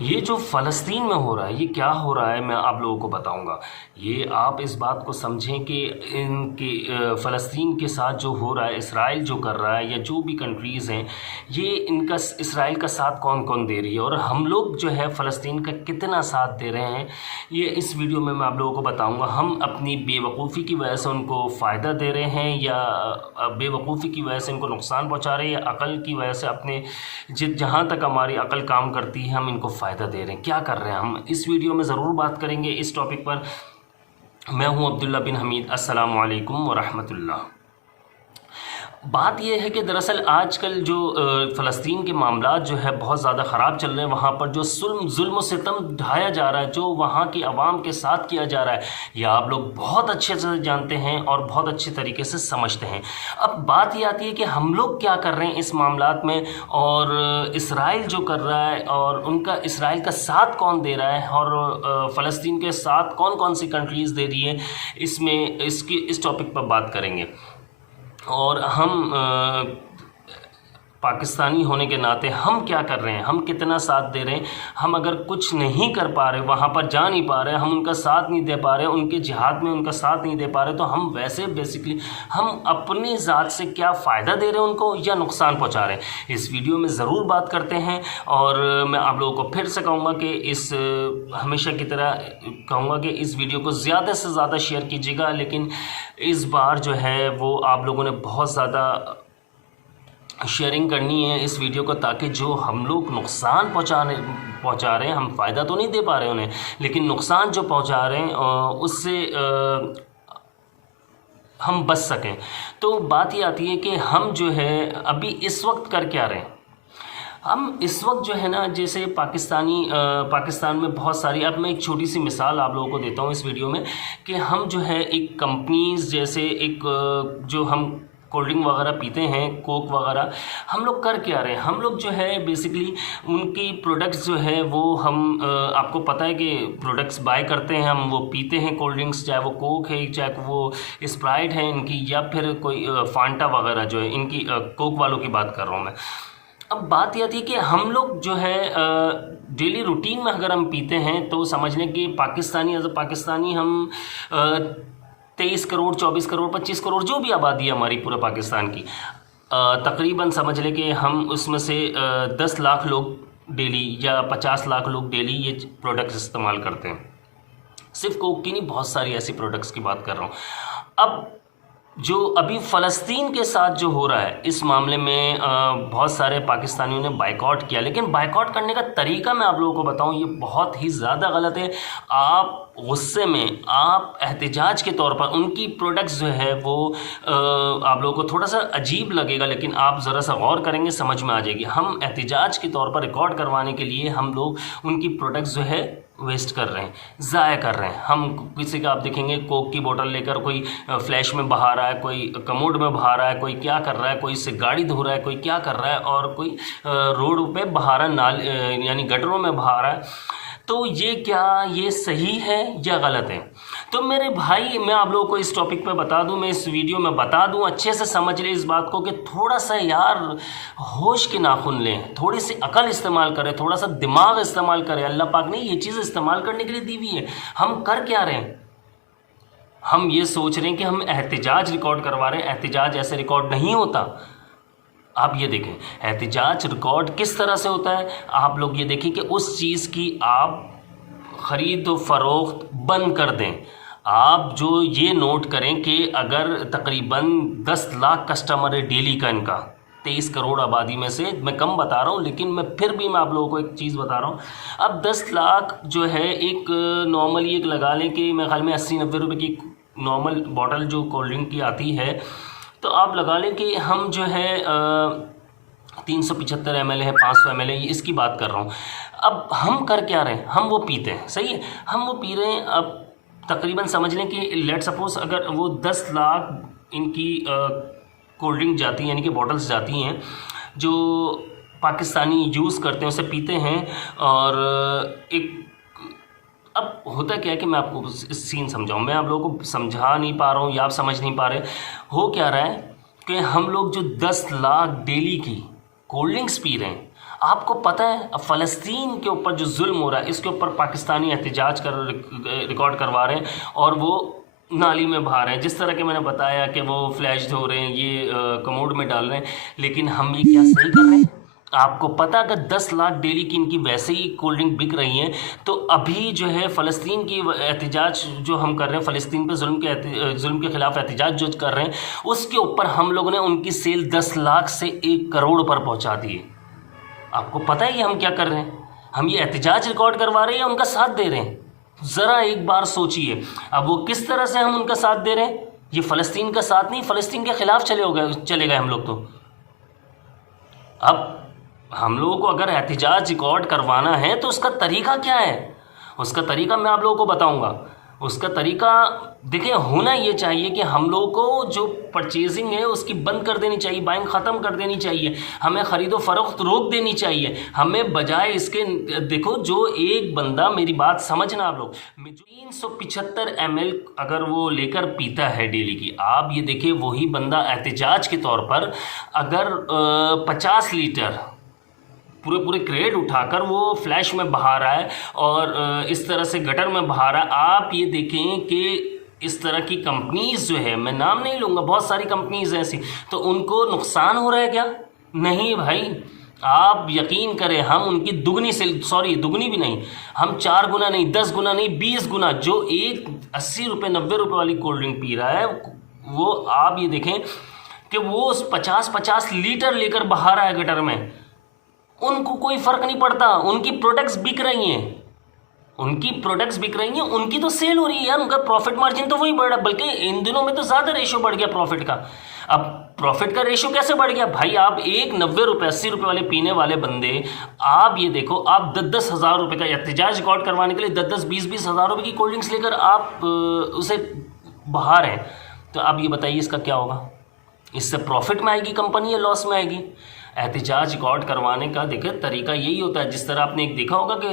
ये जो फ़लस्तीन में हो रहा है, ये क्या हो रहा है, मैं आप लोगों को बताऊंगा। ये आप इस बात को समझें कि इनके फ़लस्तीन के साथ जो हो रहा है, इसराइल जो कर रहा है या जो भी कंट्रीज़ हैं, ये इनका इसराइल का साथ कौन कौन दे रही है और हम लोग जो है फ़लस्तीन का कितना साथ दे रहे हैं, ये इस वीडियो में मैं आप लोगों को बताऊँगा। हम अपनी बेवकूफ़ी की वजह से उनको फ़ायदा दे रहे हैं या बेवकूफ़ी की वजह से इनको नुकसान पहुँचा रहे हैं या अक़ल की वजह से अपने जहाँ तक हमारी अक़ल काम करती है हम इनको फ़ायदा दे रहे हैं, क्या कर रहे हैं, हम इस वीडियो में ज़रूर बात करेंगे इस टॉपिक पर। मैं हूं अब्दुल्ला बिन हमीद। अस्सलामु अलैकुम व रहमतुल्लाह। बात यह है कि दरअसल आजकल जो फ़लस्तीन के मामलात जो है बहुत ज़्यादा ख़राब चल रहे हैं। वहाँ पर जो जुल्म सितम ढाया जा रहा है, जो वहाँ की आवाम के साथ किया जा रहा है, यह आप लोग बहुत अच्छे से जानते हैं और बहुत अच्छे तरीके से समझते हैं। अब बात ये आती है कि हम लोग क्या कर रहे हैं इस मामलात में, और इसराइल जो कर रहा है और उनका इसराइल का साथ कौन दे रहा है और फ़लस्तीन के साथ कौन कौन सी कंट्रीज़ दे रही है, इस टॉपिक पर बात करेंगे। और हम पाकिस्तानी होने के नाते हम क्या कर रहे हैं, हम कितना साथ दे रहे हैं। हम अगर कुछ नहीं कर पा रहे, वहाँ पर जा नहीं पा रहे, हम उनका साथ नहीं दे पा रहे, उनके जिहाद में उनका साथ नहीं दे पा रहे, तो हम वैसे बेसिकली हम अपनी ज़ात से क्या फ़ायदा दे रहे हैं उनको या नुकसान पहुँचा रहे हैं, इस वीडियो में ज़रूर बात करते हैं। और मैं आप लोगों को फिर से कहूँगा कि हमेशा की तरह कहूँगा कि इस वीडियो को ज़्यादा से ज़्यादा शेयर कीजिएगा, लेकिन इस बार जो है वो आप लोगों ने बहुत ज़्यादा शेयरिंग करनी है इस वीडियो को, ताकि जो हम लोग नुकसान पहुंचा रहे हैं, हम फ़ायदा तो नहीं दे पा रहे उन्हें, लेकिन नुकसान जो पहुंचा रहे हैं उससे हम बच सकें। तो बात ये आती है कि हम जो है अभी इस वक्त कर क्या रहे हैं। हम इस वक्त जो है ना, जैसे पाकिस्तान में बहुत सारी, अब मैं एक छोटी सी मिसाल आप लोगों को देता हूँ इस वीडियो में, कि हम जो है एक कंपनीज़ जैसे जो हम कोल्ड ड्रिंक वगैरह पीते हैं, कोक वगैरह, हम लोग कर क्या रहे हैं, हम लोग जो है बेसिकली उनकी प्रोडक्ट्स जो है वो हम आपको पता है कि प्रोडक्ट्स बाय करते हैं, हम वो पीते हैं कोल्ड ड्रिंक्स, चाहे वो कोक है, चाहे वो स्प्राइट है इनकी, या फिर कोई फांटा वगैरह जो है इनकी, कोक वालों की बात कर रहा हूँ मैं। अब बात यह थी कि हम लोग जो है डेली रूटीन में अगर हम पीते हैं तो समझ लें कि पाकिस्तानी एज अ पाकिस्तानी हम 23 करोड़, 24 करोड़, 25 करोड़ जो भी आबादी है हमारी पूरे पाकिस्तान की, तकरीबन समझ लें कि हम उसमें से 10 लाख लोग डेली या 50 लाख लोग डेली ये प्रोडक्ट्स इस्तेमाल करते हैं। सिर्फ कोक की नहीं, बहुत सारी ऐसी प्रोडक्ट्स की बात कर रहा हूँ। अब जो अभी फ़लस्तीन के साथ जो हो रहा है इस मामले में बहुत सारे पाकिस्तानियों ने बाइकआउट किया, लेकिन बाइकआउट करने का तरीका मैं आप लोगों को बताऊं, ये बहुत ही ज़्यादा गलत है। आप गुस्से में, आप एहतिजाज के तौर पर उनकी प्रोडक्ट्स जो है वो आप लोगों को थोड़ा सा अजीब लगेगा, लेकिन आप ज़रा सा गौर करेंगे समझ में आ जाएगी। हम एहतिजाज के तौर पर रिकॉर्ड करवाने के लिए हम लोग उनकी प्रोडक्ट्स जो है वेस्ट कर रहे हैं, ज़ाया कर रहे हैं। हम किसी का आप देखेंगे कोक की बोतल लेकर कोई फ्लैश में बहा रहा है, कोई कमोड में बहा रहा है, कोई क्या कर रहा है, कोई इससे गाड़ी धो रहा है, कोई क्या कर रहा है, और कोई रोड पे बहा रहा है, यानी गटरों में बहा रहा है। तो ये सही है या गलत है? तो मेरे भाई, मैं आप लोगों को इस टॉपिक पे बता दूं, मैं इस वीडियो में बता दूं, अच्छे से समझ लें इस बात को कि थोड़ा सा यार होश के नाखून लें, थोड़ी सी अकल इस्तेमाल करें, थोड़ा सा दिमाग इस्तेमाल करें। अल्लाह पाक ने ये चीज़ इस्तेमाल करने के लिए दी हुई है। हम कर क्या रहे हैं? हम ये सोच रहे हैं कि हम एहतिजाज रिकॉर्ड करवा रहे हैं। एहतिजाज ऐसे रिकॉर्ड नहीं होता। आप ये देखें, एहतिजाज रिकॉर्ड किस तरह से होता है। आप लोग ये देखें कि उस चीज़ की आप ख़रीद व फ़रोख्त बंद कर दें। आप जो ये नोट करें कि अगर तकरीबन 10 लाख कस्टमर है डेली का इनका, 23 करोड़ आबादी में से, मैं कम बता रहा हूँ लेकिन मैं फिर भी मैं आप लोगों को एक चीज़ बता रहा हूँ। अब 10 लाख जो है, एक नॉर्मली एक लगा लें कि मेरे ख्याल में 80-90 रुपये की नॉर्मल बॉटल जो कोल्ड ड्रिंक की आती है, तो आप लगा लें कि हम जो है 375 ml है, 500 ml है, इसकी बात कर रहा हूँ। अब हम कर क्या रहे हैं? हम वो पीते हैं, सही है, हम वो पी रहे हैं। अब तकरीबन समझ लें कि लेट सपोज अगर वो 10 लाख इनकी कोल्ड ड्रिंक जाती है, यानी कि बॉटल्स जाती हैं जो पाकिस्तानी यूज़ करते हैं, उसे पीते हैं। और एक अब होता क्या है कि मैं आपको सीन समझाऊं, मैं आप लोगों को समझा नहीं पा रहा हूँ या आप समझ नहीं पा रहे। हो क्या रहा है कि हम लोग जो 10 लाख डेली की कोल्ड ड्रिंक्स पी रहे हैं, आपको पता है अब फ़लस्तीन के ऊपर जो जुल्म हो रहा है इसके ऊपर पाकिस्तानी एहतजाज कर रिकॉर्ड करवा रहे हैं और वो नाली में बहा रहे हैं। जिस तरह के मैंने बताया कि वो फ्लैश धो रहे हैं, ये कमोड में डाल रहे हैं, लेकिन हम ये क्या सही कर रहे हैं? आपको पता अगर 10 लाख डेली की इनकी वैसे ही कोल्ड ड्रिंक बिक रही हैं तो अभी जो है फ़लस्तीन की एहतजाज जो हम कर रहे हैं, फ़लस्तीन पे जुल्म के ख़िलाफ़ एहतजाज जो कर रहे हैं, उसके ऊपर हम लोगों ने उनकी सेल 10 लाख से 1 करोड़ पर पहुंचा दी है। आपको पता है ये हम क्या कर रहे हैं? हम ये एहतजाज रिकॉर्ड करवा रहे हैं या उनका साथ दे रहे हैं? ज़रा एक बार सोचिए। अब वो किस तरह से हम उनका साथ दे रहे हैं? ये फ़लस्तीन का साथ नहीं, फ़लस्तीन के ख़िलाफ़ चले गए हम लोग। तो अब हम लोगों को अगर एहतजाज रिकॉर्ड करवाना है तो उसका तरीका क्या है? उसका तरीका मैं आप लोगों को बताऊंगा। उसका तरीका देखिए, होना ये चाहिए कि हम लोगों को जो परचेजिंग है उसकी बंद कर देनी चाहिए, बाइंग ख़त्म कर देनी चाहिए, हमें ख़रीदो फरोख्त रोक देनी चाहिए। हमें बजाय इसके देखो, जो एक बंदा, मेरी बात समझना आप लोग, 375 ml अगर वो लेकर पीता है डेली की, आप ये देखिए वही बंदा एहतजाज के तौर पर अगर 50 लीटर पूरे क्रेट उठाकर वो फ्लैश में बहा रहा है और इस तरह से गटर में बहा रहा है। आप ये देखें कि इस तरह की कंपनीज जो है, मैं नाम नहीं लूँगा, बहुत सारी कंपनीज ऐसी, तो उनको नुकसान हो रहा है क्या? नहीं भाई, आप यकीन करें, हम उनकी दुगनी भी नहीं, हम 4 गुना नहीं, 10 गुना नहीं, 20 गुना, जो एक 80 रुपये 90 रुपये वाली कोल्ड ड्रिंक पी रहा है, वो आप ये देखें कि वो उस 50-50 लीटर लेकर बहा रहा है गटर में। उनको कोई फ़र्क नहीं पड़ता, उनकी प्रोडक्ट्स बिक रही हैं, उनकी तो सेल हो रही है यार, उनका प्रॉफिट मार्जिन तो वही बढ़ रहा है, बल्कि इन दिनों में तो ज़्यादा रेशो बढ़ गया प्रॉफिट का। अब प्रॉफिट का रेशो कैसे बढ़ गया भाई? आप एक 90 रुपये 80 रुपये वाले पीने वाले बंदे, आप ये देखो, आप 10-10 हज़ार रुपये का एहतजाज रिकॉर्ड करवाने के लिए 10-10 20-20 हज़ार रुपये की कोल्ड ड्रिंक्स लेकर आप उसे बाहर हैं, तो आप ये बताइए इसका क्या होगा? इससे प्रॉफिट में आएगी कंपनी या लॉस में आएगी? एहतजाज रिकॉर्ड करवाने का देखिए तरीका यही होता है। जिस तरह आपने एक देखा होगा कि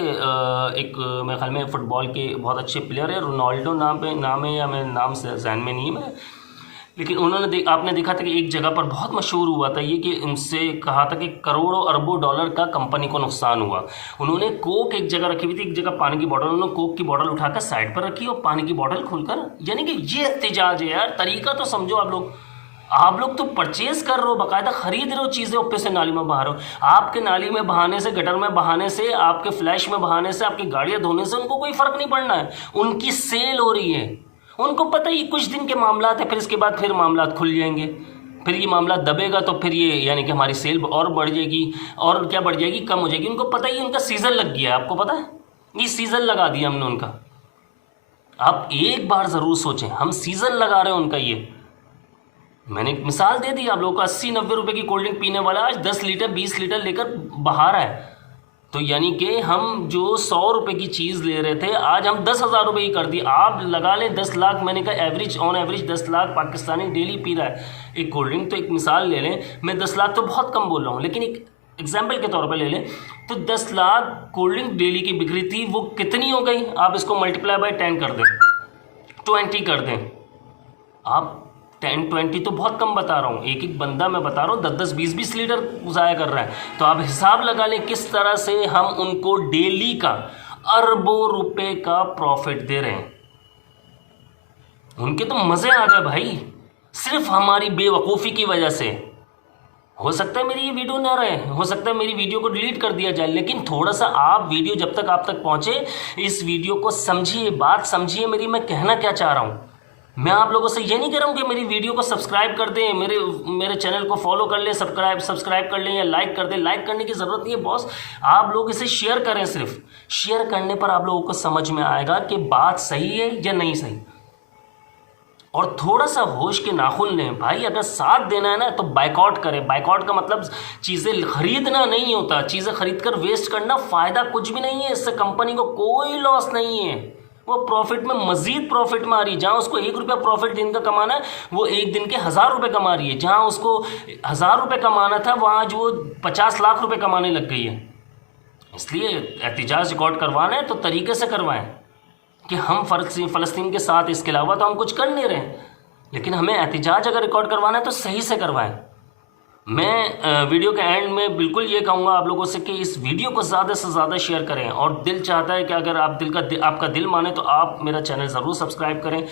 एक मेरे ख्याल में फ़ुटबॉल के बहुत अच्छे प्लेयर है, रोनाल्डो नाम है या मेरे नाम से जहन में नहीं है मेरे, लेकिन उन्होंने आपने देखा था कि एक जगह पर बहुत मशहूर हुआ था ये, कि उनसे कहा था कि करोड़ों अरबों डॉलर का कंपनी को नुकसान हुआ। उन्होंने कोक एक जगह रखी हुई थी, एक जगह पानी की बोतल, उन्होंने कोक की बोतल उठाकर साइड पर रखी और पानी की बोतल खोलकर, यानी कि ये एहतजाज है यार। तरीका तो समझो आप लोग तो परचेज कर रहे हो, बाकायदा खरीद रहे हो चीज़ें, ऊपर से नाली में बहा रहे हो। आपके नाली में बहाने से, गटर में बहाने से, आपके फ्लैश में बहाने से, आपकी गाड़ियाँ धोने से उनको कोई फ़र्क नहीं पड़ना है। उनकी सेल हो रही है, उनको पता ही कुछ दिन के मामला है, फिर इसके बाद फिर मामला खुल जाएंगे, फिर ये मामला दबेगा तो फिर ये यानी कि हमारी सेल और बढ़ जाएगी, और क्या बढ़ जाएगी, कम हो जाएगी। उनको पता ही उनका सीज़न लग गया है, आपको पता है, ये सीज़न लगा दिया हमने उनका। आप एक बार ज़रूर सोचें, हम सीज़न लगा रहे हैं उनका। ये मैंने एक मिसाल दे दी आप लोगों को, 80-90 रुपये की कोल्ड ड्रिंक पीने वाला आज 10 लीटर 20 लीटर लेकर बहा रहा है, तो यानी कि हम जो 100 रुपये की चीज़ ले रहे थे आज हम 10,000 रुपये की कर दी। आप लगा लें 10 लाख, मैंने कहा on average 10 lakh Pakistani daily P रहा है एक कोल्ड ड्रिंक, तो एक मिसाल ले लें, मैं 10 लाख तो बहुत कम बोल रहा हूँ, लेकिन एक एग्जाम्पल के तौर पर ले लें तो 10 लाख कोल्ड ड्रिंक डेली की बिक्री थी, वो कितनी हो गई? आप इसको मल्टीप्लाई बाय 10 कर दें, 20 कर दें। आप 10-20 तो बहुत कम बता रहा हूँ, एक बंदा मैं बता रहा हूँ 10-10 20-20 लीटर ज़ाया कर रहा है, तो आप हिसाब लगा लें किस तरह से हम उनको डेली का अरबों रुपए का प्रॉफिट दे रहे हैं। उनके तो मज़े आ गए भाई, सिर्फ हमारी बेवकूफ़ी की वजह से। हो सकता है मेरी ये वीडियो ना रहे, हो सकता है मेरी वीडियो को डिलीट कर दिया जाए, लेकिन थोड़ा सा आप वीडियो जब तक आप तक पहुँचे, इस वीडियो को समझिए, बात समझिए मेरी, मैं कहना क्या चाह रहा हूँ। मैं आप लोगों से ये नहीं कह रहा हूँ कि मेरी वीडियो को सब्सक्राइब कर दें, मेरे चैनल को फॉलो कर लें, सब्सक्राइब कर लें या लाइक कर दें। लाइक करने की ज़रूरत नहीं है बॉस, आप लोग इसे शेयर करें। सिर्फ शेयर करने पर आप लोगों को समझ में आएगा कि बात सही है या नहीं सही। और थोड़ा सा होश के नाखून लें भाई, अगर साथ देना है ना तो बाइकआउट करें। बाइकआउट का मतलब चीज़ें खरीदना नहीं होता, चीज़ें खरीद कर वेस्ट करना, फ़ायदा कुछ भी नहीं है, इससे कंपनी को कोई लॉस नहीं है, वो प्रॉफिट में मज़ीद प्रॉफिट में आ रही है। जहाँ उसको 1 रुपया प्रॉफिट दिन का कमाना है, वो एक दिन के 1000 रुपये कमा रही है। जहाँ उसको 1000 रुपये कमाना था, वहाँ आज वो 50 लाख रुपये कमाने लग गई है। इसलिए एहतजाज रिकॉर्ड करवाना है तो तरीके से करवाएं कि हम फ़लस्तीन के साथ, इसके अलावा तो हम कुछ कर नहीं रहे, लेकिन हमें एहतजाज अगर रिकॉर्ड करवाना है तो सही से करवाएं। मैं वीडियो के एंड में बिल्कुल ये कहूँगा आप लोगों से कि इस वीडियो को ज़्यादा से ज़्यादा शेयर करें, और दिल चाहता है कि अगर आप आपका दिल माने तो आप मेरा चैनल ज़रूर सब्सक्राइब करें।